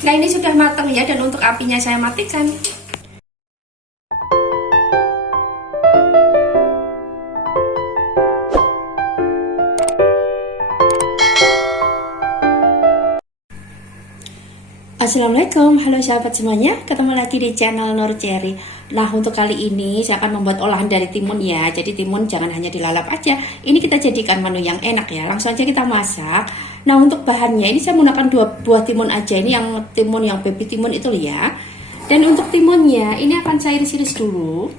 Nah ini sudah matang ya, dan untuk apinya saya matikan. Assalamualaikum, halo sahabat semuanya, ketemu lagi di channel Nur Cherry. Nah untuk kali ini saya akan membuat olahan dari timun ya. Jadi timun jangan hanya dilalap aja, ini kita jadikan menu yang enak ya. Langsung aja kita masak. Nah untuk bahannya ini saya menggunakan 2 buah timun aja. Ini yang timun yang baby timun itu ya. Dan untuk timunnya ini akan saya iris-iris dulu.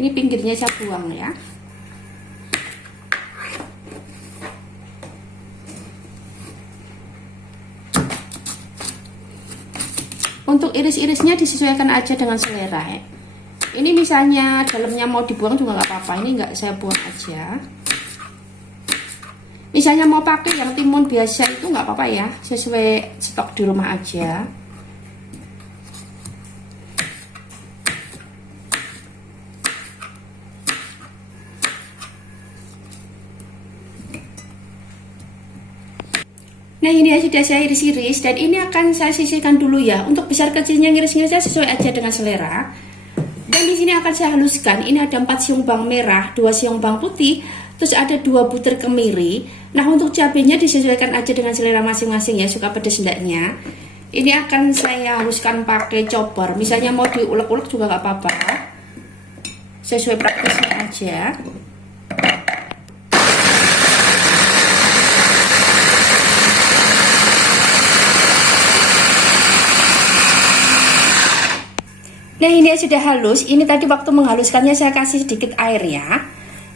Ini pinggirnya saya buang ya. Untuk iris-irisnya disesuaikan aja dengan selera ya. Ini misalnya dalamnya mau dibuang juga nggak apa-apa, ini nggak saya buang aja. Misalnya mau pakai yang timun biasa itu nggak apa-apa ya, sesuai stok di rumah aja. Nah ini ya sudah saya iris-iris, dan ini akan saya sisihkan dulu ya. Untuk besar kecilnya ngiris-ngirisnya sesuai aja dengan selera. Dan di sini akan saya haluskan. Ini ada 4 siung bawang merah, 2 siung bawang putih, terus ada 2 butir kemiri. Nah untuk cabenya disesuaikan aja dengan selera masing-masing ya, suka pedas enggaknya. Ini akan saya haluskan pakai chopper. Misalnya mau diulek-ulek juga nggak apa-apa, sesuai praktisnya aja. Nah ini sudah halus. Ini tadi waktu menghaluskannya saya kasih sedikit air ya.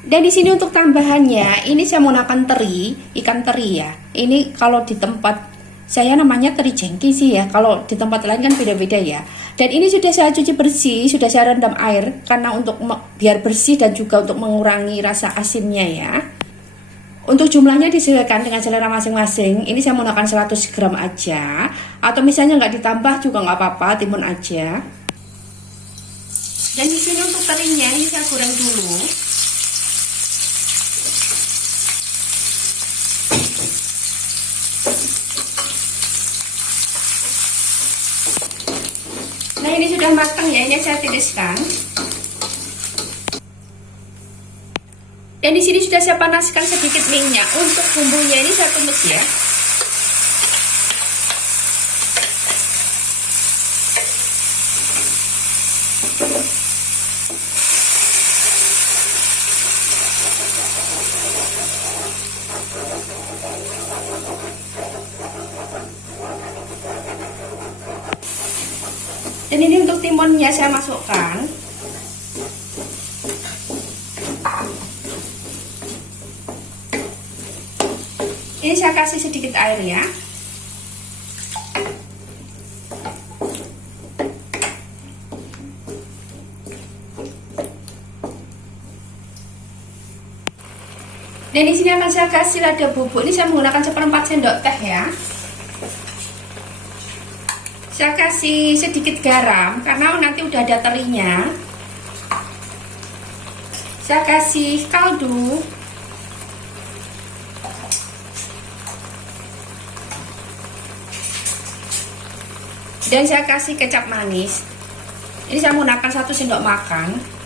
Dan di sini untuk tambahannya ini saya menggunakan teri, ikan teri ya. Ini kalau di tempat saya namanya teri jengki sih ya. Kalau di tempat lain kan beda-beda ya. Dan ini sudah saya cuci bersih, sudah saya rendam air karena untuk biar bersih dan juga untuk mengurangi rasa asinnya ya. Untuk jumlahnya disesuaikan dengan selera masing-masing. Ini saya menggunakan 100 gram aja. Atau misalnya nggak ditambah juga nggak apa-apa, timun aja. Dan di sini untuk terinya ini saya goreng dulu. Nah ini sudah matang ya, ini saya tiriskan. Dan di sini sudah saya panaskan sedikit minyak. Untuk bumbunya ini saya tumis ya. Dan ini untuk timunnya saya masukkan. Ini saya kasih sedikit air ya. Dan di sini akan saya kasih lada bubuk. Ini saya menggunakan 1/4 sendok teh ya. Saya kasih sedikit garam karena nanti udah ada terinya. Saya kasih kaldu. Dan saya kasih kecap manis. Ini saya menggunakan 1 sendok makan.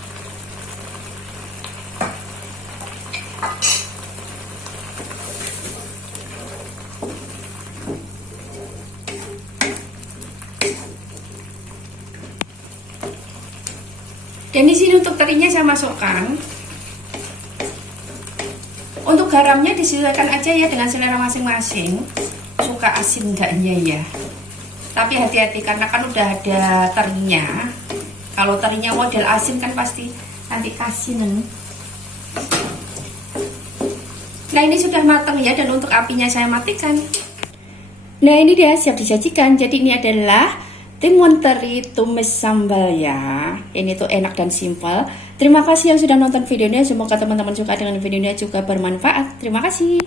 Dan di sini untuk terinya saya masukkan. Untuk garamnya disesuaikan aja ya dengan selera masing-masing. Suka asin enggaknya ya. Tapi hati-hati karena kan udah ada terinya. Kalau terinya model asin kan pasti nanti asinan. Nah ini sudah matang ya, dan untuk apinya saya matikan. Nah ini dia siap disajikan. Jadi ini adalah timun teri tumis sambal ya. Ini tuh enak dan simpel. Terima kasih yang sudah nonton videonya. Semoga teman-teman suka dengan videonya, juga bermanfaat. Terima kasih.